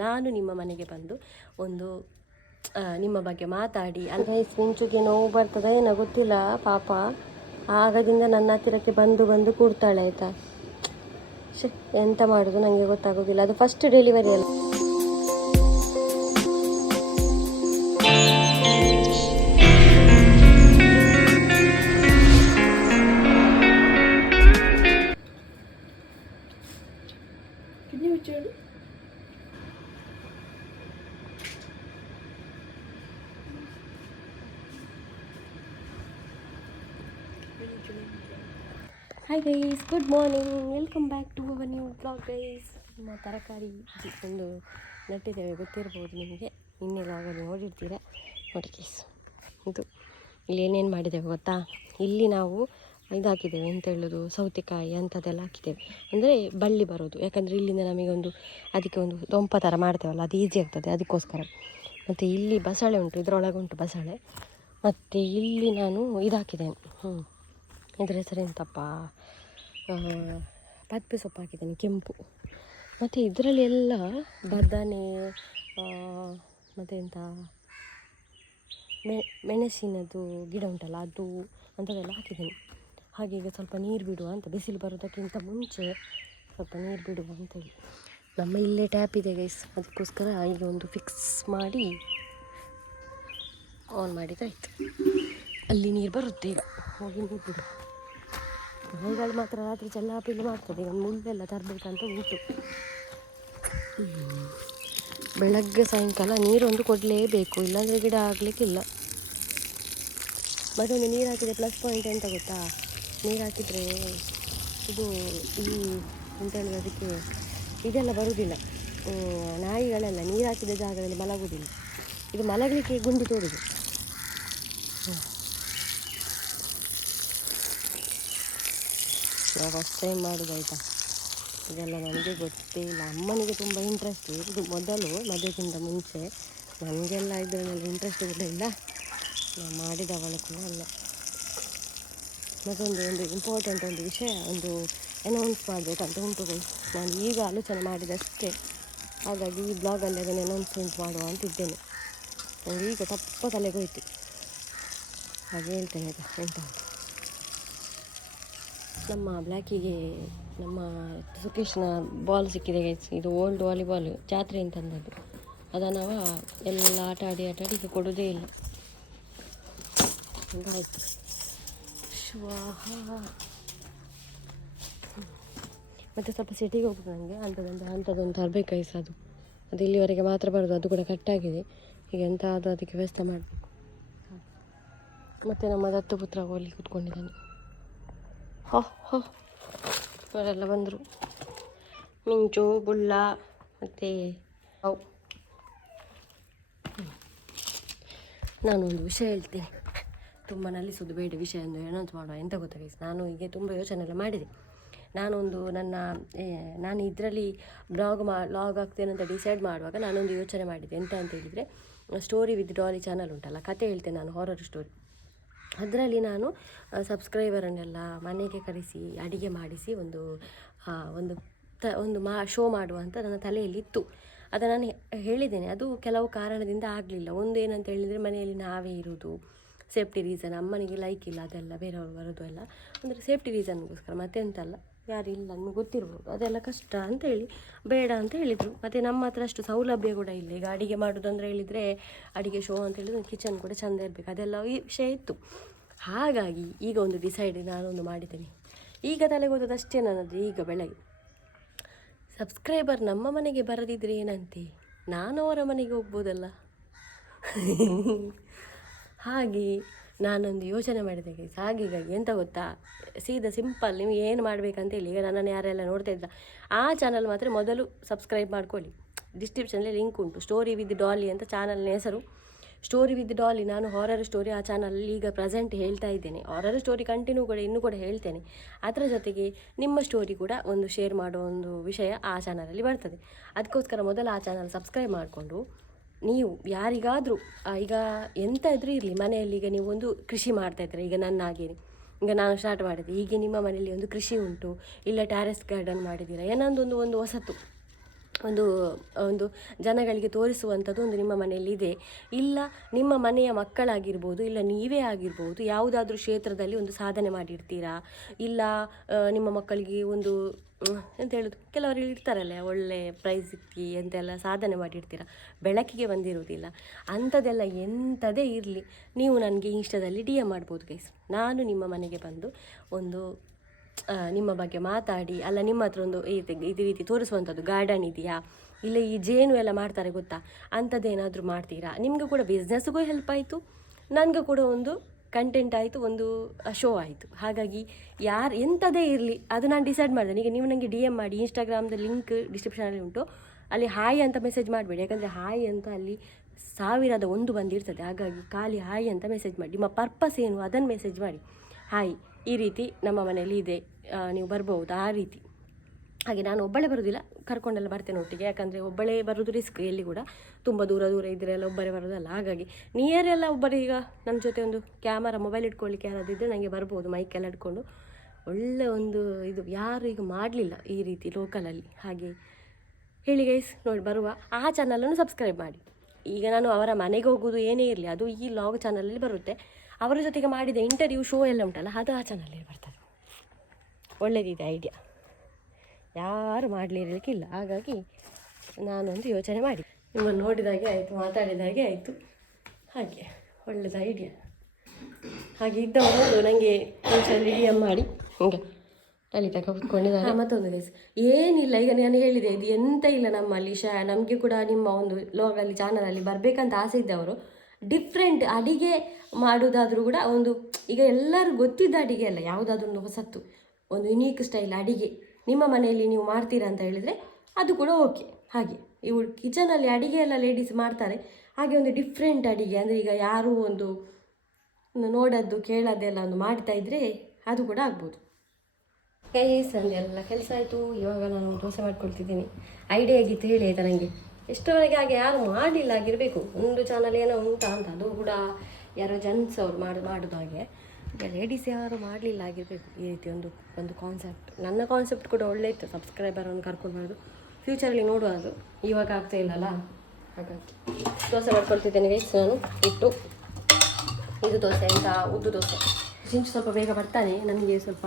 ನಾನು ನಿಮ್ಮ ಮನೆಗೆ ಬಂದು ಒಂದು ನಿಮ್ಮ ಬಗ್ಗೆ ಮಾತಾಡಿ ಅಂದರೆ ಮಿಂಚುಗೆ ನೋವು ಬರ್ತದೆ ಏನೋ ಗೊತ್ತಿಲ್ಲ ಪಾಪ, ಆಗದಿಂದ ನನ್ನ ಹತ್ತಿರಕ್ಕೆ ಬಂದು ಕೂಡ್ತಾಳೆ ಆಯಿತಾ. ಎಂತ ಮಾಡೋದು ನನಗೆ ಗೊತ್ತಾಗೋದಿಲ್ಲ. ಅದು ಫಸ್ಟ್ ಡೆಲಿವರಿ ಅಲ್ಲ. Hi guys, good morning, welcome back to our new blog guys. ನಮ್ಮ ತರಕಾರಿ ಒಂದು ನೆಟ್ಟಿದ್ದೇವೆ, ಗೊತ್ತಿರ್ಬೋದು ನಿಮಗೆ, ನಿನ್ನೆ ಲಾಗಲ್ಲಿ ನೋಡಿರ್ತೀರ. ನೋಡಿ ಗೈಸ್, ಇದು ಇಲ್ಲಿ ಏನೇನು ಮಾಡಿದ್ದೇವೆ ಗೊತ್ತಾ. ಇಲ್ಲಿ ನಾವು ಇದು ಹಾಕಿದ್ದೇವೆ, ಎಂತ ಹೇಳೋದು, ಸೌತೆಕಾಯಿ ಅಂಥದ್ದೆಲ್ಲ ಹಾಕಿದ್ದೇವೆ. ಅಂದರೆ ಬಳ್ಳಿ ಬರೋದು, ಯಾಕಂದರೆ ಇಲ್ಲಿಂದ ನಮಗೆ ಅದಕ್ಕೆ ಒಂದು ದೊಂಪ ಥರ ಮಾಡ್ತೇವಲ್ಲ, ಅದು ಈಸಿ ಆಗ್ತದೆ ಅದಕ್ಕೋಸ್ಕರ. ಮತ್ತು ಇಲ್ಲಿ ಬಸಳೆ ಉಂಟು, ಇದರೊಳಗೆ ಉಂಟು ಬಸಳೆ. ಮತ್ತು ಇಲ್ಲಿ ನಾನು ಇದು ಹಾಕಿದ್ದೇನೆ, ಇದರ ಹೆಸರೆಂತಪ್ಪ, ಪತ್ಪೆ ಸೊಪ್ಪು ಹಾಕಿದ್ದೇನೆ, ಕೆಂಪು. ಮತ್ತು ಇದರಲ್ಲಿ ಎಲ್ಲ ಬದನೆ ಮತ್ತು ಎಂಥ ಮೆಣಸಿನದು ಗಿಡ ಉಂಟಲ್ಲ, ಅದು ಅಂಥದ್ದೆಲ್ಲ ಹಾಕಿದ್ದೇನೆ. ಹಾಗೆ ಈಗ ಸ್ವಲ್ಪ ನೀರು ಬಿಡುವ ಅಂತ, ಬಿಸಿಲು ಬರೋದಕ್ಕಿಂತ ಮುಂಚೆ ಸ್ವಲ್ಪ ನೀರು ಬಿಡುವ ಅಂತೇಳಿ. ನಮ್ಮ ಇಲ್ಲೇ ಟ್ಯಾಪ್ ಇದೆ ಗೈಸ್, ಅದಕ್ಕೋಸ್ಕರ ಈಗ ಒಂದು ಫಿಕ್ಸ್ ಮಾಡಿ ಆನ್ ಮಾಡಿದ್ದಾಯಿತು. ಅಲ್ಲಿ ನೀರು ಬರುತ್ತೆ, ಈಗ ಹೋಗಿ ನೀರು ಬಿಡು. ನಾಯಿಗಳು ಮಾತ್ರ ರಾತ್ರಿ ಚೆಲ್ಲಾಪಿಲ್ಲಿ ಮಾಡ್ತದೆ. ಈಗ ಮುಳ್ಳೆಲ್ಲ ತರಬೇಕಂತ ಉಂಟು. ಬೆಳಗ್ಗೆ ಸಾಯಂಕಾಲ ನೀರೊಂದು ಕೊಡಲೇಬೇಕು, ಇಲ್ಲಾಂದರೆ ಗಿಡ ಆಗಲಿಕ್ಕಿಲ್ಲ. ಮತ್ತೊಂದು ನೀರು ಹಾಕಿದರೆ ಪ್ಲಸ್ ಪಾಯಿಂಟ್ ಎಂತ ಗೊತ್ತಾ, ನೀರು ಹಾಕಿದರೆ ಇದು ಎಂತ ಹೇಳಿದ್ರೆ ಅದಕ್ಕೆ ಇದೆಲ್ಲ ಬರುವುದಿಲ್ಲ, ನಾಯಿಗಳೆಲ್ಲ ನೀರು ಹಾಕಿದ ಜಾಗದಲ್ಲಿ ಮಲಗುವುದಿಲ್ಲ. ಇದು ಮಲಗಲಿಕ್ಕೆ ಗುಂಡಿ ತೋಡುದು. ನಾವು ಫಸ್ಟ್ ಟೈಮ್ ಮಾಡೋದಾಯ್ತಾ, ಇದೆಲ್ಲ ನನಗೆ ಗೊತ್ತೇ ಇಲ್ಲ. ಅಮ್ಮನಿಗೆ ತುಂಬ ಇಂಟ್ರೆಸ್ಟ್ ಇದು, ಮೊದಲು ಮದುವೆಗಿಂತ ಮುಂಚೆ. ನನಗೆಲ್ಲ ಇದರಲ್ಲೆಲ್ಲ ಇಂಟ್ರೆಸ್ಟ್ ಇರಲಿಲ್ಲ, ನಾನು ಮಾಡಿದವಳು ಕೂಡ ಅಲ್ಲ. ಮತ್ತೊಂದು ಇಂಪಾರ್ಟೆಂಟ್ ಒಂದು ವಿಷಯ ಒಂದು ಅನೌನ್ಸ್ ಮಾಡಬೇಕಂತ ಉಂಟು. ನಾನು ಈಗ ಆಲೋಚನೆ ಮಾಡಿದಷ್ಟೇ, ಹಾಗಾಗಿ ಈ ಬ್ಲಾಗಲ್ಲಿ ಅದನ್ನು ಅನೌನ್ಸ್ಮೆಂಟ್ ಮಾಡುವ ಅಂತಿದ್ದೇನೆ. ನನಗೆ ಈಗ ತಪ್ಪ ತಲೆಗೋಯ್ತು, ಹಾಗೆ ಹೇಳ್ತೇನೆ ಆಯಿತಾ ಎಂತ ಅಂತ. ನಮ್ಮ ಬ್ಲ್ಯಾಕಿಗೆ ನಮ್ಮ ಸುಕೇಶ್ನ ಬಾಲ್ ಸಿಕ್ಕಿದೆ ಗೈಸ್. ಇದು ಓಲ್ಡ್ ವಾಲಿಬಾಲ್ ಜಾತ್ರೆಯಿಂದ ತಂದದ್ದು. ಅದನ್ನು ಎಲ್ಲ ಆಟ ಆಡಿ ಈಗ ಕೊಡೋದೇ ಇಲ್ಲ. ಆಯಿತು ಶ್ವಾಹ. ಮತ್ತು ಸ್ವಲ್ಪ ಸಿಟಿಗೆ ಹೋಗ್ಬೇಕು ನನಗೆ, ಅಂಥದ್ದೊಂದು ತರಬೇಕು ಗೈಸ್. ಅದು ಇಲ್ಲಿವರೆಗೆ ಮಾತ್ರ ಬರೋದು, ಅದು ಕೂಡ ಕಟ್ಟಾಗಿದೆ. ಈಗ ಎಂತ ಅದು ಅದಕ್ಕೆ ವ್ಯವಸ್ಥೆ ಮಾಡಬೇಕು. ಮತ್ತು ನಮ್ಮ ದತ್ತು ಪುತ್ರ ಅಲ್ಲಿ ಕೂತ್ಕೊಂಡಿದ್ದಾನೆ. ಅವರೆಲ್ಲ ಬಂದರು, ಮಿಂಚು, ಬುಳ್ಳ ಮತ್ತು ಅವು. ನಾನೊಂದು ವಿಷಯ ಹೇಳ್ತೇನೆ, ತುಂಬ ನಲಿಸೋದು ಬೇಡ, ವಿಷಯ ಒಂದು ಅನೌನ್ಸ್ ಮಾಡುವ. ಎಂತ ಗೊತ್ತಾ ಗೈಸ್, ನಾನು ಹೀಗೆ ತುಂಬ ಯೋಚನೆ ಎಲ್ಲ ಮಾಡಿದೆ. ನಾನು ಇದರಲ್ಲಿ ಲಾಗ್ ಆಗ್ತೇನೆ ಅಂತ ಡಿಸೈಡ್ ಮಾಡುವಾಗ ನಾನೊಂದು ಯೋಚನೆ ಮಾಡಿದೆ. ಎಂತ ಅಂತ ಹೇಳಿದರೆ, ಸ್ಟೋರಿ ವಿತ್ ಡಾಲಿ ಚಾನಲ್ ಉಂಟಲ್ಲ, ಕತೆ ಹೇಳ್ತೇನೆ ನಾನು, ಹಾರರ್ ಸ್ಟೋರಿ. ಅದರಲ್ಲಿ ನಾನು ಸಬ್ಸ್ಕ್ರೈಬರನ್ನೆಲ್ಲ ಮನೆಗೆ ಕರೆಸಿ ಅಡಿಗೆ ಮಾಡಿಸಿ ಒಂದು ಶೋ ಮಾಡುವ ಅಂತ ನನ್ನ ತಲೆಯಲ್ಲಿ ಇತ್ತು. ಅದು ನಾನು ಹೇಳಿದ್ದೇನೆ. ಅದು ಕೆಲವು ಕಾರಣದಿಂದ ಆಗಲಿಲ್ಲ. ಒಂದು ಏನಂತ ಹೇಳಿದರೆ, ಮನೆಯಲ್ಲಿ ನಾವೇ ಇರೋದು, ಸೇಫ್ಟಿ ರೀಸನ್. ಅಮ್ಮನಿಗೆ ಲೈಕ್ ಇಲ್ಲ ಅದೆಲ್ಲ, ಬೇರೆಯವ್ರು ಬರೋದು ಎಲ್ಲ ಅಂದರೆ ಸೇಫ್ಟಿ ರೀಸನ್ಗೋಸ್ಕರ, ಮತ್ತೆಂತಲ್ಲ. ಯಾರು ಇಲ್ಲ ನಿಮಗೆ ಗೊತ್ತಿರ್ಬೋದು, ಅದೆಲ್ಲ ಕಷ್ಟ ಅಂತೇಳಿ ಬೇಡ ಅಂತ ಹೇಳಿದರು. ಮತ್ತು ನಮ್ಮ ಹತ್ರ ಅಷ್ಟು ಸೌಲಭ್ಯ ಕೂಡ ಇಲ್ಲ. ಈಗ ಅಡುಗೆ ಮಾಡೋದು ಅಂದರೆ ಹೇಳಿದರೆ, ಅಡುಗೆ ಶೋ ಅಂತ ಹೇಳಿದರೆ ಕಿಚನ್ ಕೂಡ ಚೆಂದ ಇರಬೇಕು, ಅದೆಲ್ಲ ಈ ವಿಷಯ ಇತ್ತು. ಹಾಗಾಗಿ ಈಗ ಒಂದು ಡಿಸೈಡ್ ನಾನೊಂದು ಮಾಡಿದ್ದೇನೆ. ಈಗ ತಲೆಗೋದಷ್ಟೇ ನನ್ನದು. ಈಗ ಬೆಳಗ್ಗೆ ಸಬ್ಸ್ಕ್ರೈಬರ್ ನಮ್ಮ ಮನೆಗೆ ಬರದಿದ್ದರೆ ಏನಂತೆ, ನಾನು ಅವರ ಮನೆಗೆ ಹೋಗ್ಬೋದಲ್ಲ. ಹಾಗೆ ನಾನೊಂದು ಯೋಚನೆ ಮಾಡಿದೆ ಗೈಸ್. ಹಾಗಾಗಿ ಎಂತ ಗೊತ್ತಾ, ಸೀದಾ ಸಿಂಪಲ್, ನೀವು ಏನು ಮಾಡಬೇಕಂತೇಳಿ, ಈಗ ನನ್ನನ್ನು ಯಾರೆಲ್ಲ ನೋಡ್ತಾ ಇದ್ದ ಆ ಚಾನಲ್ ಮಾತ್ರ ಮೊದಲು ಸಬ್ಸ್ಕ್ರೈಬ್ ಮಾಡ್ಕೊಳ್ಳಿ. ಡಿಸ್ಕ್ರಿಪ್ಷನಲ್ಲಿ ಲಿಂಕ್ ಉಂಟು, ಸ್ಟೋರಿ ವಿತ್ ಡಾಲಿ ಅಂತ ಚಾನಲ್ನ ಹೆಸರು. ಸ್ಟೋರಿ ವಿತ್ ಡಾಲಿ, ನಾನು ಹಾರರ್ ಸ್ಟೋರಿ ಆ ಚಾನಲಲ್ಲಿ ಈಗ ಪ್ರೆಸೆಂಟ್ ಹೇಳ್ತಾ ಇದ್ದೇನೆ. ಹಾರರ್ ಸ್ಟೋರಿ ಕಂಟಿನ್ಯೂ ಕೂಡ ಇನ್ನೂ ಕೂಡ ಹೇಳ್ತೇನೆ. ಅದರ ಜೊತೆಗೆ ನಿಮ್ಮ ಸ್ಟೋರಿ ಕೂಡ ಒಂದು ಶೇರ್ ಮಾಡೋ ಒಂದು ವಿಷಯ ಆ ಚಾನಲಲ್ಲಿ ಬರ್ತದೆ. ಅದಕ್ಕೋಸ್ಕರ ಮೊದಲು ಆ ಚಾನಲ್ ಸಬ್ಸ್ಕ್ರೈಬ್ ಮಾಡಿಕೊಂಡು, ನೀವು ಯಾರಿಗಾದರೂ ಈಗ ಎಂತ ಇದ್ರೂ ಇರಲಿ, ಮನೆಯಲ್ಲಿ ಈಗ ನೀವು ಒಂದು ಕೃಷಿ ಮಾಡ್ತಾಯಿದ್ರೆ, ಈಗ ನನ್ನ ಹಾಗೇನೆ, ಈಗ ನಾನು ಸ್ಟಾರ್ಟ್ ಮಾಡಿದೆ. ಹೀಗೆ ನಿಮ್ಮ ಮನೆಯಲ್ಲಿ ಒಂದು ಕೃಷಿ ಉಂಟು, ಇಲ್ಲ ಟ್ಯಾರೆಸ್ ಗಾರ್ಡನ್ ಮಾಡಿದ್ದೀರಾ, ಏನೊಂದೊಂದು ಹೊಸತು ಒಂದು ಒಂದು ಜನಗಳಿಗೆ ತೋರಿಸುವಂಥದ್ದು ಒಂದು ನಿಮ್ಮ ಮನೆಯಲ್ಲಿ ಇದೆ. ಇಲ್ಲ ನಿಮ್ಮ ಮನೆಯ ಮಕ್ಕಳಾಗಿರ್ಬೋದು, ಇಲ್ಲ ನೀವೇ ಆಗಿರ್ಬೋದು, ಯಾವುದಾದ್ರೂ ಕ್ಷೇತ್ರದಲ್ಲಿ ಒಂದು ಸಾಧನೆ ಮಾಡಿರ್ತೀರಾ, ಇಲ್ಲ ನಿಮ್ಮ ಮಕ್ಕಳಿಗೆ ಒಂದು ಎಂತ ಹೇಳೋದು, ಕೆಲವರು ಇರ್ತಾರಲ್ಲ ಒಳ್ಳೆ ಪ್ರೈಸ್ ಸಿಕ್ಕಿ ಎಂತೆಲ್ಲ ಸಾಧನೆ ಮಾಡಿರ್ತೀರ, ಬೆಳಕಿಗೆ ಬಂದಿರುವುದಿಲ್ಲ. ಅಂಥದ್ದೆಲ್ಲ ಎಂಥದೇ ಇರಲಿ, ನೀವು ನನಗೆ ಇನ್ಸ್ಟಾದಲ್ಲಿ DM ಮಾಡ್ಬೋದು ಗೈಸ್. ನಾನು ನಿಮ್ಮ ಮನೆಗೆ ಬಂದು ಒಂದು ನಿಮ್ಮ ಬಗ್ಗೆ ಮಾತಾಡಿ, ಅಲ್ಲ ನಿಮ್ಮ ಹತ್ರ ಒಂದು ಇದು ರೀತಿ ತೋರಿಸುವಂಥದ್ದು ಗಾರ್ಡನ್ ಇದೆಯಾ, ಇಲ್ಲ ಈ ಜೇನು ಎಲ್ಲ ಮಾಡ್ತಾರೆ ಗೊತ್ತಾ, ಅಂಥದ್ದೇನಾದರೂ ಮಾಡ್ತೀರಾ, ನಿಮಗೂ ಕೂಡ ಬಿಸ್ನೆಸ್ಗೂ ಹೆಲ್ಪ್ ಆಯಿತು, ನನಗೂ ಕೂಡ ಒಂದು ಕಂಟೆಂಟ್ ಆಯಿತು, ಒಂದು ಶೋ ಆಯಿತು. ಹಾಗಾಗಿ ಯಾರು ಎಂಥದೇ ಇರಲಿ ಅದು ನಾನು ಡಿಸೈಡ್ ಮಾಡಿದೆ. ಈಗ ನೀವು ನನಗೆ DM ಮಾಡಿ, ಇನ್ಸ್ಟಾಗ್ರಾಮ್ದು ಲಿಂಕ್ ಡಿಸ್ಕ್ರಿಪ್ಷನಲ್ಲಿ ಉಂಟು, ಅಲ್ಲಿ ಹಾಯ್ ಅಂತ ಮೆಸೇಜ್ ಮಾಡಬೇಡಿ, ಯಾಕಂದರೆ ಹಾಯ್ ಅಂತ ಅಲ್ಲಿ 1001 ಬಂದಿರ್ತದೆ. ಹಾಗಾಗಿ ಖಾಲಿ ಹಾಯ್ ಅಂತ ಮೆಸೇಜ್ ಮಾಡಿ, ನಿಮ್ಮ ಪರ್ಪಸ್ ಏನು ಅದನ್ನು ಮೆಸೇಜ್ ಮಾಡಿ, ಹಾಯ್ ಈ ರೀತಿ ನಮ್ಮ ಮನೆಯಲ್ಲಿ ಇದೆ, ನೀವು ಬರ್ಬೋದು, ಆ ರೀತಿ. ಹಾಗೆ ನಾನು ಒಬ್ಬಳೇ ಬರೋದಿಲ್ಲ, ಕರ್ಕೊಂಡೆಲ್ಲ ಬರ್ತೇನೆ ಒಟ್ಟಿಗೆ, ಯಾಕಂದರೆ ಒಬ್ಬಳೇ ಬರೋದು ರಿಸ್ಕ್, ಎಲ್ಲಿ ಕೂಡ ತುಂಬ ದೂರ ಇದ್ದರೆಲ್ಲ ಒಬ್ಬರೇ ಬರೋದಲ್ಲ. ಹಾಗಾಗಿ ನಿಯರೆಲ್ಲ ಒಬ್ಬರು, ಈಗ ನನ್ನ ಜೊತೆ ಒಂದು ಕ್ಯಾಮರಾ ಮೊಬೈಲ್ ಇಟ್ಕೊಳ್ಳಿಕ್ಕೆ ಯಾರಾದಿದ್ದರೆ ನನಗೆ ಬರ್ಬೋದು, ಮೈಕೆಲ್ಲ ಇಟ್ಕೊಂಡು. ಒಳ್ಳೆ ಒಂದು ಇದು ಯಾರು ಈಗ ಮಾಡಲಿಲ್ಲ ಈ ರೀತಿ ಲೋಕಲಲ್ಲಿ. ಹಾಗೆ ಹೇಳಿ ಗೈಸ್, ನೋಡಿ ಬರುವ ಆ ಚಾನಲನ್ನು ಸಬ್ಸ್ಕ್ರೈಬ್ ಮಾಡಿ. ಈಗ ನಾನು ಅವರ ಮನೆಗೆ ಹೋಗೋದು ಏನೇ ಇರಲಿ ಅದು ಈ ಲಾಗ್ ಚಾನಲಲ್ಲಿ ಬರುತ್ತೆ. ಅವರ ಜೊತೆಗೆ ಮಾಡಿದ ಇಂಟರ್ವ್ಯೂ ಶೋ ಎಲ್ಲ ಉಂಟಲ್ಲ ಅದು ಆ ಚಾನಲಲ್ಲಿ ಬರ್ತದೆ. ಒಳ್ಳೆಯದಿದೆ ಐಡಿಯಾ, ಯಾರು ಮಾಡಲಿರಲಿಕ್ಕಿಲ್ಲ. ಹಾಗಾಗಿ ನಾನೊಂದು ಯೋಚನೆ ಮಾಡಿ ನಿಮ್ಮನ್ನು ನೋಡಿದಾಗೆ ಆಯಿತು, ಮಾತಾಡಿದಾಗೆ ಆಯಿತು. ಹಾಗೆ ಒಳ್ಳೆಯದು ಐಡಿಯಾ. ಹಾಗೆ ಇದ್ದವರು ನನಗೆ DM ಮಾಡಿ ಹಿಂಗೆ ಲಲಿತಾ ಕೂತ್ಕೊಂಡಿದ್ದಾರೆ. ಮತ್ತೊಂದು ಗೈಸ್ ಏನಿಲ್ಲ, ಈಗ ನಾನು ಹೇಳಿದೆ ಇದು ಎಂತ ಇಲ್ಲ ನಮ್ಮಲ್ಲಿ ನಮಗೆ ಕೂಡ ನಿಮ್ಮ ಒಂದು ಲಾಗಲ್ಲಿ ಚಾನಲಲ್ಲಿ ಬರಬೇಕಂತ ಆಸೆ ಇದ್ದವರು ಡಿಫ್ರೆಂಟ್ ಅಡಿಗೆ ಮಾಡೋದಾದರೂ ಕೂಡ ಒಂದು, ಈಗ ಎಲ್ಲರೂ ಗೊತ್ತಿದ್ದ ಅಡಿಗೆ ಅಲ್ಲ, ಯಾವುದಾದ್ರೂ ಒಂದು ಹೊಸತ್ತು, ಒಂದು ಯುನೀಕ್ ಸ್ಟೈಲ್ ಅಡಿಗೆ ನಿಮ್ಮ ಮನೆಯಲ್ಲಿ ನೀವು ಮಾಡ್ತೀರಾ ಅಂತ ಹೇಳಿದರೆ ಅದು ಕೂಡ ಓಕೆ. ಹಾಗೆ ಇವು ಕಿಚನಲ್ಲಿ ಅಡಿಗೆ ಎಲ್ಲ ಲೇಡೀಸ್ ಮಾಡ್ತಾರೆ, ಹಾಗೆ ಒಂದು ಡಿಫ್ರೆಂಟ್ ಅಡಿಗೆ ಅಂದರೆ ಈಗ ಯಾರೂ ಒಂದು ನೋಡೋದು ಕೇಳೋದೆಲ್ಲ ಒಂದು ಮಾಡ್ತಾ ಇದ್ದರೆ ಅದು ಕೂಡ ಆಗ್ಬೋದು. ಗೈಸ್ ಎಲ್ಲ ಕೆಲಸ ಆಯಿತು, ಇವಾಗ ನಾನು ದೋಸೆ ಮಾಡ್ಕೊಳ್ತಿದ್ದೀನಿ. ಐಡಿಯಾ ಆಗಿತ್ತು ಹೇಳಿ ಆಯಿತಾ ನನಗೆ, ಎಷ್ಟರವರೆಗೆ ಹಾಗೆ ಯಾರು ಮಾಡಲಿಲ್ಲ ಆಗಿರಬೇಕು. ಒಂದು ಚಾನಲ್ ಏನೋ ಉಂಟಾ ಅಂತ, ಅದು ಕೂಡ ಯಾರೋ ಜೆಂಟ್ಸ್ ಅವ್ರು ಮಾಡೋದು ಹಾಗೆ, ಈಗ ಲೇಡೀಸ್ ಯಾರು ಮಾಡಲಿಲ್ಲ ಆಗಿರಬೇಕು ಈ ರೀತಿ ಒಂದು ಕಾನ್ಸೆಪ್ಟ್. ನನ್ನ ಕಾನ್ಸೆಪ್ಟ್ ಕೂಡ ಒಳ್ಳೆ ಇತ್ತು, ಸಬ್ಸ್ಕ್ರೈಬರನ್ನು ಕರ್ಕೊಂಡು ಬರೋದು, ಫ್ಯೂಚರಲ್ಲಿ ನೋಡುವ. ಅದು ಇವಾಗ ಆಗ್ತಾ ಇಲ್ಲಲ್ಲ, ಹಾಗಾಗಿ ದೋಸೆ ಮಾಡ್ಕೊಳ್ತಿದ್ದೇನೆ ಗೈಸ್. ನಾನು ಇಟ್ಟು ಇದು ದೋಸೆ ಅಂತ ಉದ್ದು ದೋಸೆ. ಸಿಂಚು ಸ್ವಲ್ಪ ಬೇಗ ಬರ್ತಾನೆ, ನನಗೆ ಸ್ವಲ್ಪ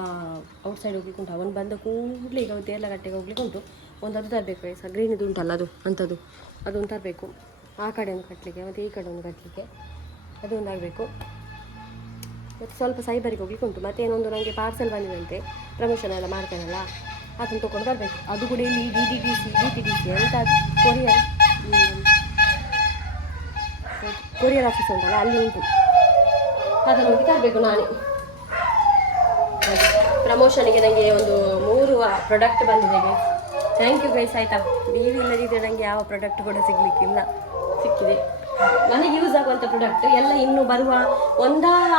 ಔಟ್ಸೈಡ್ ಹೋಗ್ಲಿಕ್ಕೆ ಉಂಟು. ಅವನು ಬಂದ ಕೂಡಲೇ ಈಗ ತೇರ್ಲಗಟ್ಟೆಗೆ ಹೋಗ್ಲಿಕ್ಕೆ ಉಂಟು. ಒಂದು ಅದು ತರಬೇಕು ಗೈಸ್, ಗ್ರೀನಿದು ಉಂಟಲ್ಲ ಅದು ಅಂಥದ್ದು, ಅದೊಂದು ತರಬೇಕು. ಆ ಕಡೆ ಒಂದು ಕಟ್ಟಲಿಕ್ಕೆ ಮತ್ತು ಈ ಕಡೆ ಒಂದು ಕಟ್ಟಲಿಕ್ಕೆ, ಅದೊಂದು ಆಗಬೇಕು. ಮತ್ತು ಸ್ವಲ್ಪ ಸೈಬರಿಗೆ ಹೋಗ್ಲಿಕ್ಕೆ ಉಂಟು. ಮತ್ತೇನೊಂದು ನನಗೆ ಪಾರ್ಸೆಲ್ ಬಂದಿದಂತೆ, ಪ್ರಮೋಷನ್ ಎಲ್ಲ ಮಾಡ್ತೇನಲ್ಲ, ಅದನ್ನು ತೊಗೊಂಡು ಬರಬೇಕು. ಅದು ಕೂಡ ಇಲ್ಲಿ DTDC ಅಂತ ಕೊರಿಯರ್ ಆಫೀಸ್ ಉಂಟಲ್ಲ ಅಲ್ಲಿ ಉಂಟು, ಅದನ್ನು ಹೋಗಿ ತರಬೇಕು ನಾನೇ. ಪ್ರಮೋಷನಿಗೆ ನನಗೆ ಒಂದು 3 ಪ್ರಾಡಕ್ಟ್ ಬಂದಿದೆ ಗೈಸ್. ಥ್ಯಾಂಕ್ ಯು ಗೈಸ್ ಆಯಿತಾ. ನೀವು ಇಲ್ಲದಿದ್ದರೆ ನನಗೆ ಯಾವ ಪ್ರಾಡಕ್ಟ್ ಕೂಡ ಸಿಗಲಿಕ್ಕಿಲ್ಲ, ಸಿಕ್ಕಿದೆ ನನಗೆ ಯೂಸ್ ಆಗುವಂಥ ಪ್ರಾಡಕ್ಟ್ ಎಲ್ಲ. ಇನ್ನು ಬರುವ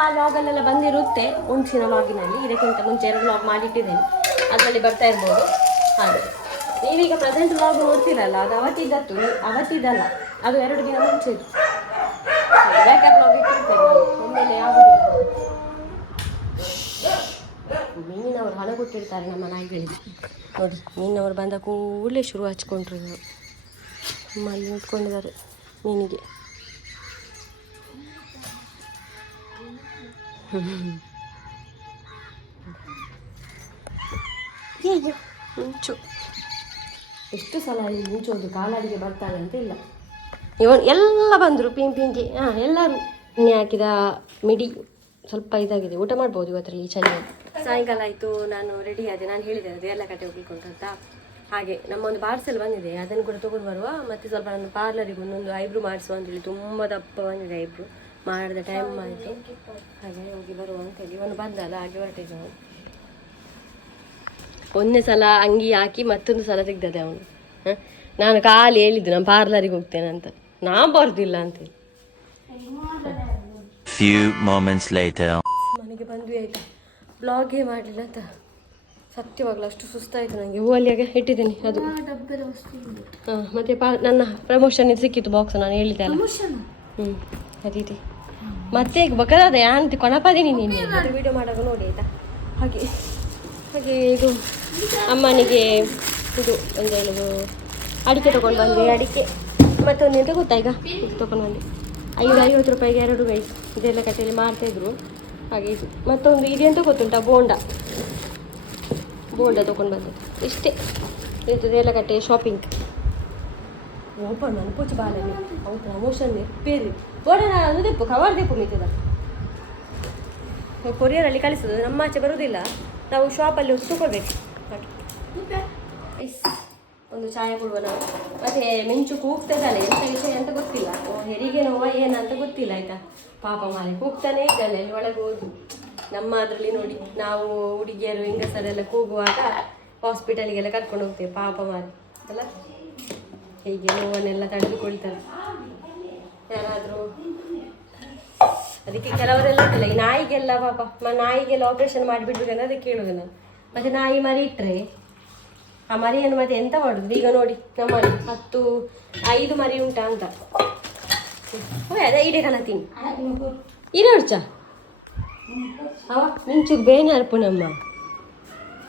ಆ ಲಾಗಲ್ಲೆಲ್ಲ ಬಂದಿರುತ್ತೆ, ಮುಂಚಿನ ಲಾಗಿನಲ್ಲಿ. ಇದಕ್ಕಿಂತ ಮುಂಚೆ 2 ಲಾಗ್ ಮಾಡಿಟ್ಟಿದ್ದೇನೆ, ಅದರಲ್ಲಿ ಬರ್ತಾ ಇರ್ಬೋದು. ಹಾಗೆ ನೀವೀಗ ಪ್ರೆಸೆಂಟ್ ಲಾಗ್ ನೋಡ್ತೀರಲ್ಲ, ಅದು ಅವತ್ತಿದ್ದಲ್ಲ, ಅದು 2 ದಿನ ಮುಂಚೆ ಇತ್ತು. ಬ್ಯಾಕಪ್ ಲಾಗ್ ಇಟ್ಟಿರ್ತೇನೆ ಒಮ್ಮೆಲೆ ಯಾವುದಿಲ್ಲ. ಮೀನವರು ಹಣ ಕೊಟ್ಟಿರ್ತಾರೆ ನಮ್ಮ ನಾಯಿಗಳಿಗೆ ನೋಡಿ. ಮೀನವರು ಬಂದ ಕೂಡಲೇ ಶುರು ಹಚ್ಕೊಂಡ್ರು, ಅಲ್ಲಿ ನಿಂತ್ಕೊಂಡಿದ್ದಾರೆ ಮೀನಿಗೆ. ಮುಂಚು ಎಷ್ಟು ಸಲ ಮುಂಚೋದು ಕಾಲಾಡಿಗೆ ಬರ್ತಾನೆ ಅಂತ ಇಲ್ಲ. ಇವನು ಎಲ್ಲ ಬಂದರು ಪಿಂಕಿ ಎಲ್ಲರೂ. ಎಣ್ಣೆ ಹಾಕಿದ ಮಿಡಿ ಸ್ವಲ್ಪ ಇದಾಗಿದೆ, ಊಟ ಮಾಡ್ಬೋದು ಇವತ್ತರಲ್ಲಿ ಚಳಿ. ಸಾಯಂಕಾಲ ಆಯಿತು, ನಾನು ರೆಡಿ ಆದೆ. ನಾನು ಹೇಳಿದೆ ಅದು ಎಲ್ಲ ಕಟ್ಟೆ ಹೋಗ್ಲಿಕ್ಕೆ ಅಂತ. ಹಾಗೆ ನಮ್ಮ ಒಂದು ಪಾರ್ಸೆಲ್ ಬಂದಿದೆ, ಅದನ್ನು ಕೂಡ ತೊಗೊಂಡು ಬರುವ. ಮತ್ತು ಸ್ವಲ್ಪ ನನ್ನ ಪಾರ್ಲರಿಗೆ ಒಂದೊಂದು ಐಬ್ರೂ ಮಾಡಿಸುವ ಅಂತೇಳಿ, ತುಂಬ ದಪ್ಪ ಬಂದಿದೆ ಐಬ್ರೂ, ಮಾಡಿದ ಟೈಮ್ ಆಯಿತು. ಹಾಗೆ ಹೋಗಿ ಬರುವ ಅಂತೇಳಿ ಇವನು ಬಂದಲ್ಲ, ಹಾಗೆ ಹೊರಟಿದ್ದ. ಒಂದೇ ಸಲ ಅಂಗಿ ಹಾಕಿ ಮತ್ತೊಂದು ಸಲ ತೆಗ್ದದೆ ಅವನು. ನಾನು ಖಾಲಿ ಹೇಳಿದ್ದು ನಾನು ಪಾರ್ಲರಿಗೆ ಹೋಗ್ತೇನೆ ಅಂತ, ನಾ ಬರೋದಿಲ್ಲ ಅಂತೇಳಿ. ಮನೆಗೆ ಬಂದ್ವಿ ಆಯಿತಾ, ಬ್ಲಾಗೇ ಮಾಡಲಿಲ್ಲ ಅಂತ ಸತ್ಯವಾಗಲು ಅಷ್ಟು ಸುಸ್ತಾಯಿತು ನನಗೆ. ಹೂವಲ್ಲಿಯಾಗ ಇಟ್ಟಿದ್ದೇನೆ ಅದು. ಮತ್ತೆ ನನ್ನ ಪ್ರಮೋಷನ್ ಸಿಕ್ಕಿತ್ತು ಬಾಕ್ಸ್, ನಾನು ಹೇಳಿದ್ದೆ ಅಲ್ಲ. ಅದೇ ಮತ್ತೆ ಬೇಕಾದ ಅಂತ ಕೊಣಪದೀನಿ ನೀನು ವಿಡಿಯೋ ಮಾಡುವಾಗ ನೋಡಿ ಆಯಿತಾ. ಹಾಗೆ ಇದು ಅಮ್ಮನಿಗೆ ಇದು ಒಂದು ಹೇಳೋದು ಅಡಿಕೆ ತೊಗೊಂಡು ಬಂದ್ವಿ. ಅಡಿಕೆ ಮತ್ತೊಂದು ಎಂತ ಗೊತ್ತಾ, ಈಗ ಇದು ತೊಗೊಂಡು ಬಂದ್ವಿ 50 ರೂಪಾಯಿಗೆ 2 ಗೈಸ್. ಇದೆಲ್ಲ ಕಟ್ಟೆಯಲ್ಲಿ ಮಾಡ್ತಾಯಿದ್ರು. ಹಾಗೆ ಇದು ಮತ್ತೊಂದು ಇದೆಂತ ಗೊತ್ತುಂಟಾ, ಬೋಂಡ ತೊಗೊಂಡು ಬಂದು ಇಷ್ಟೇ. ಇದು ದೇಲಕಟ್ಟೆ ಶಾಪಿಂಗ್ ಓಪನ್ ನಾನು ಪೂಚಿ ಬಾಲಲ್ಲಿ ಅವ್ರು ಪ್ರಮೋಷನ್ ಬೇರೆ ಬೋರ್ಡನ ಅದು ದೆಪ್ಪು ಕವರ್ ದೆಪ್ಪು ಮಿತ್ತದ ಕೊರಿಯರಲ್ಲಿ ಕಳಿಸೋದು. ನಮ್ಮ ಆಚೆ ಬರೋದಿಲ್ಲ, ನಾವು ಶಾಪಲ್ಲಿ ಹೋಗಿ ತಗೊಳ್ಬೇಕು. ಒಂದು ಚಾಯ ಕೊಡುವ ನಾವು. ಮತ್ತೆ ಮಿಂಚು ಕೂಗ್ತದಲ್ಲ, ಎಂತ ವಿಷಯ ಅಂತ ಗೊತ್ತಿಲ್ಲ, ಹೆರಿಗೆ ನೋವ ಏನಂತ ಗೊತ್ತಿಲ್ಲ ಆಯ್ತಾ. ಪಾಪ ಮಾಲೆ ಕೂಗ್ತಾನೆ ಇದ್ದಾನೆ ಅಲ್ಲಿ ಒಳಗೆ ಹೋಗಿ. ನಮ್ಮ ಅದರಲ್ಲಿ ನೋಡಿ ನಾವು ಹುಡುಗಿಯರು ಹೆಂಗಸರೆಲ್ಲ ಕೂಗುವಾಗ ಹಾಸ್ಪಿಟಲಿಗೆಲ್ಲ ಕರ್ಕೊಂಡು ಹೋಗ್ತೇವೆ. ಪಾಪ ಮಾಲೆ ಅಲ್ಲ, ಹೀಗೆ ನೋವನ್ನೆಲ್ಲ ತಡೆದುಕೊಳ್ತಾರೆ ಯಾರಾದರೂ. ಅದಕ್ಕೆ ಕೆಲವರೆಲ್ಲ ಇಲ್ಲ, ಈ ನಾಯಿಗೆಲ್ಲ ಪಾಪ ನಾಯಿಗೆಲ್ಲ ಆಪ್ರೇಷನ್ ಮಾಡಿಬಿಡ್ಬೇಕಂದ್ರೆ ಅದಕ್ಕೆ ಕೇಳೋದು ನಾನು. ಮತ್ತು ನಾಯಿ ಮರಿ ಇಟ್ಟರೆ ಆ ಮರಿಯನ್ನು ಮತ್ತೆ ಎಂತ ಮಾಡೋದು. ಈಗ ನೋಡಿ ನಮ್ಮಲ್ಲಿ 5 ಮರಿ ಉಂಟಾ ಅಂತ. ಅದೇ ಇಡೇ ಕಲ ತಿಂಗ್ ಇರೋಡ್ಚ ಅವ ಮಿಂಚುಗೆ ಬೇನೆ ಅರ್ಪು ನಮ್ಮ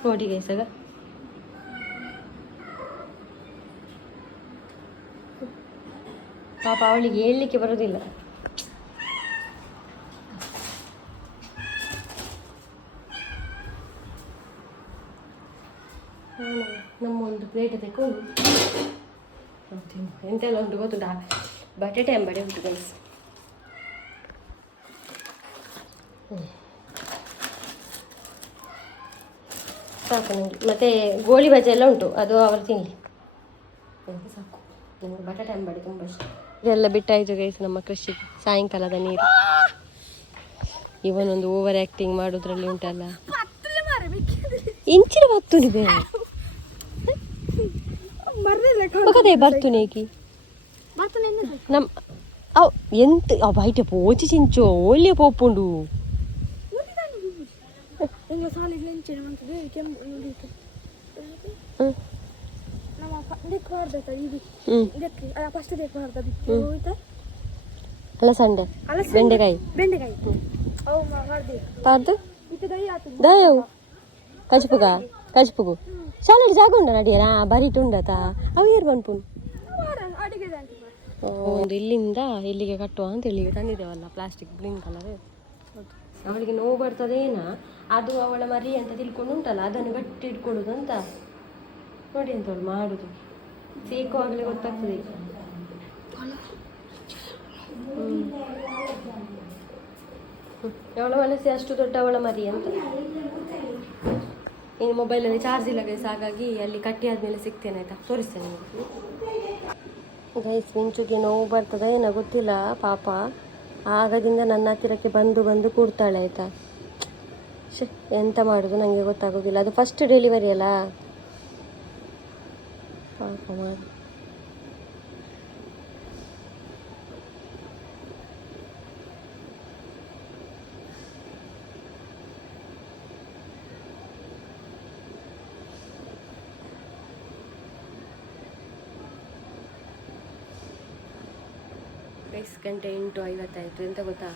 ನೋಡಿ ಗೈಸಾಗ. ಪಾಪ ಅವಳಿಗೆ ಹೇಳಲಿಕ್ಕೆ ಬರೋದಿಲ್ಲ. ನಮ್ಮ ಒಂದು ಪ್ಲೇಟ್ ತೆಕೊಂಡು ಎಂತೆಲ್ಲ ಉಂಟು ಗೊತ್ತುಂಟಾ, ಬಟಾಟೆ ಅಂಬಡೆ ಉಂಟು ಗೈಸ್. ಸಾಕು ನನಗೆ. ಮತ್ತು ಗೋಳಿ ಬಜೆ ಎಲ್ಲ ಉಂಟು, ಅದು ಅವರು ತಿನ್ನಲಿ. ಸಾಕು, ನನಗೆ ಬಟಾಟೆ ಅಂಬಡೆ ತುಂಬ ಇಷ್ಟ. ಇದೆಲ್ಲ ಬಿಟ್ಟಾಯಿತು ಗೈಸ್ ನಮ್ಮ ಕೃಷಿಗೆ. ಸಾಯಂಕಾಲದ ನೀರು ಇವನೊಂದು ಓವರ್ ಆ್ಯಕ್ಟಿಂಗ್ ಮಾಡೋದ್ರಲ್ಲಿ ಉಂಟಲ್ಲ. ಇಂಚಿನ ಬತ್ತು ನೀ ಬೇರೆ ಕದೇ ಬರ್ತು ನೇಕಿ ನಮ್ಮ ಅವ್ ಎಂತ ಬಯಟೆ ಪೋಚಿ ಚಿಂಚು ಒಳ್ಳೆ ಪೋಪುಂಡು. ಅಲಸಂಡೆ ಬೆಂಡೆಕಾಯಿ ಪಾರ್ದು ದಯವು ಕಚ್ಪುಗು ಶಾಲೆಡ್ ಜಾಗ ಉಂಡ ನಡಿಯರ ಬರೀಟ್ ಉಂಡತ ಅವು ಏರ್ ಬಂದ್ಪುನ್. ಒಂದು ಇಲ್ಲಿಂದ ಇಲ್ಲಿಗೆ ಕಟ್ಟುವ ಅಂತ ಇಲ್ಲಿಗೆ ತಂದಿದ್ದೇವಲ್ಲ, ಪ್ಲಾಸ್ಟಿಕ್ ಗ್ರೀನ್ ಕಲರ್. ಅವಳಿಗೆ ನೋವು ಬರ್ತದೇನ, ಅದು ಅವಳ ಮರಿ ಅಂತ ತಿಳ್ಕೊಂಡು ಉಂಟಲ್ಲ, ಅದನ್ನು ಗಟ್ಟಿ ಇಟ್ಕೊಳ್ಳೋದು ಅಂತ ನೋಡಿ ಅಂತ ಅವಳು ಮಾಡುದು. ಸೇಕುವಾಗಲೇ ಗೊತ್ತಾಗ್ತದೆ. ಅವಳ ಮನಸ್ಸೆ ಅಷ್ಟು ದೊಡ್ಡ ಅವಳ ಮರಿ ಅಂತ. ಇನ್ನು ಮೊಬೈಲಲ್ಲಿ ಚಾರ್ಜ್ ಇಲ್ಲ ಗೈಸ್, ಹಾಗಾಗಿ ಅಲ್ಲಿ ಕಟ್ಟಿ ಆದಮೇಲೆ ಸಿಗ್ತೇನೆ ಆಯಿತಾ, ತೋರಿಸ್ತೇನೆ ನಿಮಗೆ. ಗೈಸ್ ಮಿಂಚುಗೆ ನೋವು ಬರ್ತದೆ ಏನೋ ಗೊತ್ತಿಲ್ಲ ಪಾಪ, ಆಗದಿಂದ ನನ್ನ ಹತ್ತಿರಕ್ಕೆ ಬಂದು ಕೂಡ್ತಾಳೆ ಆಯಿತಾ. ಎಂತ ಮಾಡೋದು ನನಗೆ ಗೊತ್ತಾಗೋದಿಲ್ಲ. ಅದು ಫಸ್ಟ್ ಡೆಲಿವರಿ ಅಲ್ಲ ಪಾಪ ಮಾಡಿ. ಗಂಟೆ 8:50 ಎಂತ ಗೊತ್ತಾ,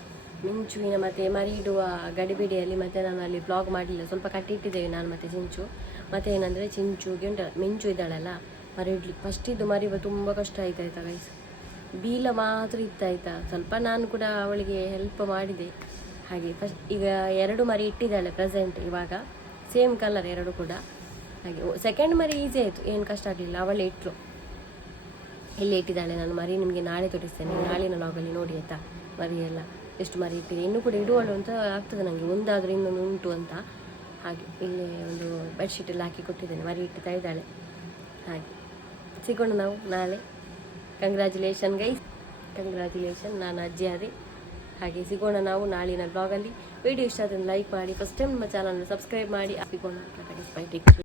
ಮಿಂಚುವಿನ ಮತ್ತು ಮರಿ ಇಡುವ ಗಡಿಬಿಡಿಯಲ್ಲಿ ಮತ್ತು ನಾನು ಅಲ್ಲಿ ಬ್ಲಾಗ್ ಮಾಡಲಿಲ್ಲ. ಸ್ವಲ್ಪ ಕಟ್ಟಿಟ್ಟಿದ್ದೇವೆ ನಾನು ಮತ್ತು ಚಿಂಚು. ಮತ್ತು ಏನಂದರೆ ಚಿಂಚುಗೆ ಮಿಂಚು ಇದ್ದಾಳಲ್ಲ, ಮರಿ ಇಡ್ಲಿಕ್ಕೆ ಫಸ್ಟ್ ಇದು ಮರಿವ ತುಂಬ ಕಷ್ಟ ಆಯ್ತಾಯ್ತಾ ಗೈಸ್. ಬೀಲ ಮಾತ್ರ ಇತ್ತಾಯ್ತಾ, ಸ್ವಲ್ಪ ನಾನು ಕೂಡ ಅವಳಿಗೆ ಹೆಲ್ಪ್ ಮಾಡಿದೆ ಹಾಗೆ. ಫಸ್ಟ್ ಈಗ 2 ಮರಿ ಇಟ್ಟಿದ್ದಾಳೆ ಪ್ರೆಸೆಂಟ್ ಇವಾಗ, ಸೇಮ್ ಕಲರ್ 2 ಕೂಡ ಹಾಗೆ. ಸೆಕೆಂಡ್ ಮರಿ ಈಸಿ ಆಯಿತು, ಏನು ಕಷ್ಟ ಆಗಲಿಲ್ಲ, ಅವಳೇ ಇಟ್ಲು. ಎಲ್ಲಿ ಇಟ್ಟಿದ್ದಾಳೆ ನಾನು ಮರಿ ನಿಮಗೆ ನಾಳೆ ತೋರಿಸ್ತೇನೆ, ನಾಳಿನ ಲಾಗಲ್ಲಿ ನೋಡಿ ಆಯಿತಾ. ಮರಿ ಎಲ್ಲ ಎಷ್ಟು ಮರಿ ಇಟ್ಟಿದೆ, ಇನ್ನೂ ಕೂಡ ಇಡುವಳು ಅಂತ ಆಗ್ತದೆ ನನಗೆ, ಒಂದಾದರೂ ಇನ್ನೊಂದು ಉಂಟು ಅಂತ ಹಾಗೆ. ಇಲ್ಲಿ ಒಂದು ಬೆಡ್ಶೀಟೆಲ್ಲ ಹಾಕಿ ಕೊಟ್ಟಿದ್ದೇನೆ, ಮರಿ ಇಟ್ಟು ಇದ್ದಾಳೆ ಹಾಗೆ. ಸಿಗೋಣ ನಾವು ನಾಳೆ. ಕಂಗ್ರ್ಯಾಚುಲೇಷನ್ ಗೈಸ್, ಕಂಗ್ರ್ಯಾಚುಲೇಷನ್, ನಾನು ಅಜ್ಜಿ ಆದೆ ಹಾಗೆ. ಸಿಗೋಣ ನಾವು ನಾಳಿನ ಬ್ಲಾಗಲ್ಲಿ. ವಿಡಿಯೋ ಇಷ್ಟ ಆದರೆ ಲೈಕ್ ಮಾಡಿ, ಫಸ್ಟ್ ಟೈಮ್ ನಮ್ಮ ಚಾನಲ್ನ ಸಬ್ಸ್ಕ್ರೈಬ್ ಮಾಡಿ. ಸಿಗೋಣ.